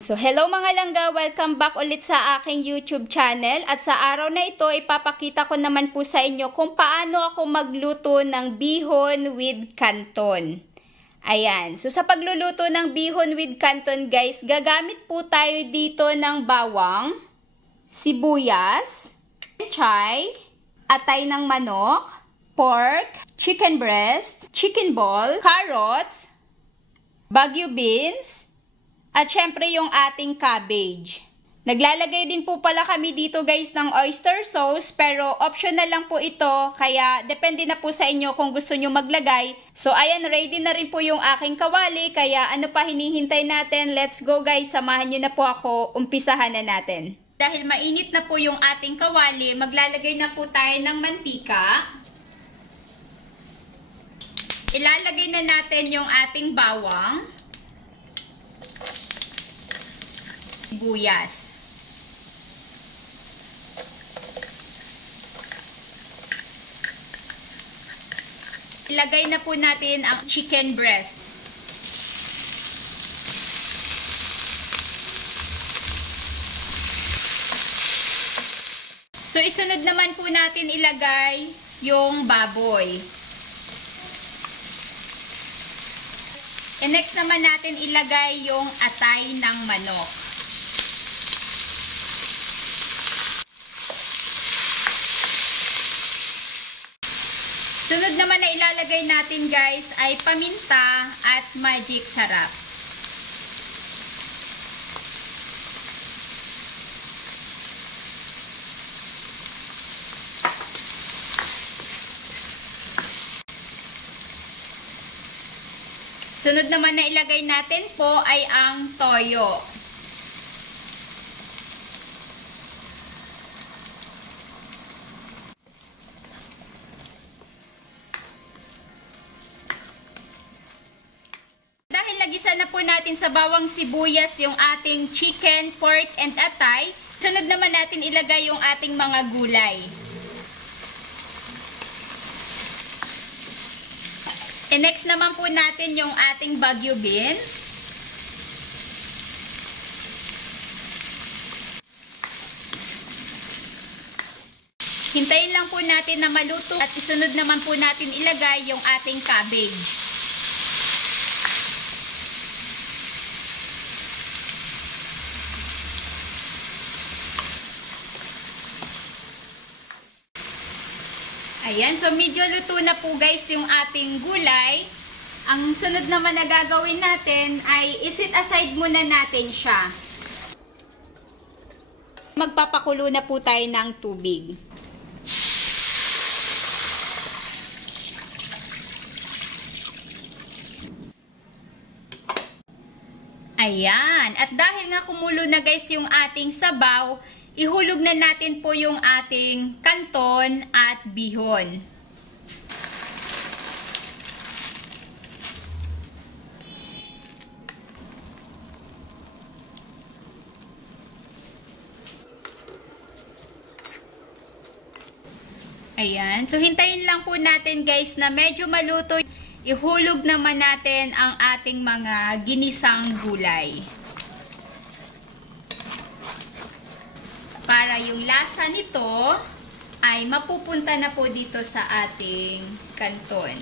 So, hello mga langga! Welcome back ulit sa aking YouTube channel. At sa araw na ito, ipapakita ko naman po sa inyo kung paano ako magluto ng bihon with canton. Ayan. So, sa pagluluto ng bihon with canton, guys, gagamit po tayo dito ng bawang, sibuyas, chay, atay ng manok, pork, chicken breast, chicken ball, carrots, Baguio beans, at syempre yung ating cabbage. Naglalagay din po pala kami dito guys ng oyster sauce, pero optional lang po ito, kaya depende na po sa inyo kung gusto nyo maglagay. So ayan, ready na rin po yung aking kawali, kaya ano pa hinihintay natin? Let's go guys, samahan nyo na po ako, umpisahan na natin. Dahil mainit na po yung ating kawali, maglalagay na po tayo ng mantika. Ilalagay na natin yung ating bawang, sibuyas. Ilagay na po natin ang chicken breast. So, isunod naman po natin ilagay yung baboy. And next naman natin ilagay yung atay ng manok. Sunod naman na ilalagay natin guys ay paminta at magic sarap. Sunod naman na ilagay natin po ay ang toyo. Dahil nagisa na po natin sa bawang sibuyas yung ating chicken, pork, and atay, sunod naman natin ilagay yung ating mga gulay. And next naman po natin yung ating Baguio beans. Hintayin lang po natin na maluto at isunod naman po natin ilagay yung ating cabbage. Ayan, so medyo luto na po guys yung ating gulay. Ang sunod naman na gagawin natin ay isit aside muna natin siya. Magpapakulo na po tayo ng tubig. Ayan, at dahil nga kumulo na guys yung ating sabaw, ihulog na natin po yung ating canton at bihon. Ayan. So, hintayin lang po natin guys na medyo maluto. Ihulog naman natin ang ating mga ginisang gulay. Para yung lasa nito ay mapupunta na po dito sa ating canton.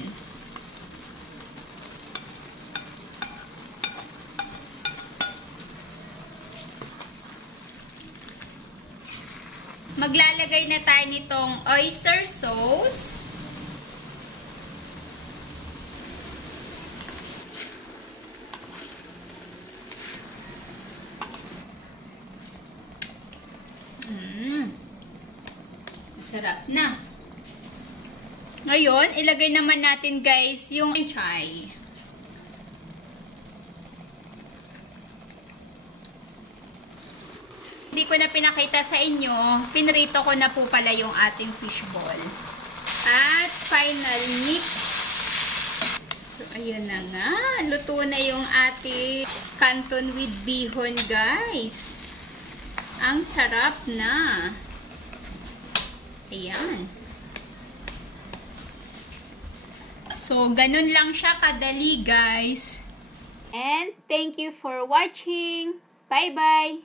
Maglalagay na tayo nitong oyster sauce. Sarap na. Ngayon, ilagay naman natin guys yung chay. Hindi ko na pinakita sa inyo, pinrito ko na po pala yung ating fishball. At final mix. So, ayan na nga. Luto na yung ating canton with bihon guys. Ang sarap na. Ayan. So, ganun lang siya kadali, guys. And thank you for watching. Bye-bye!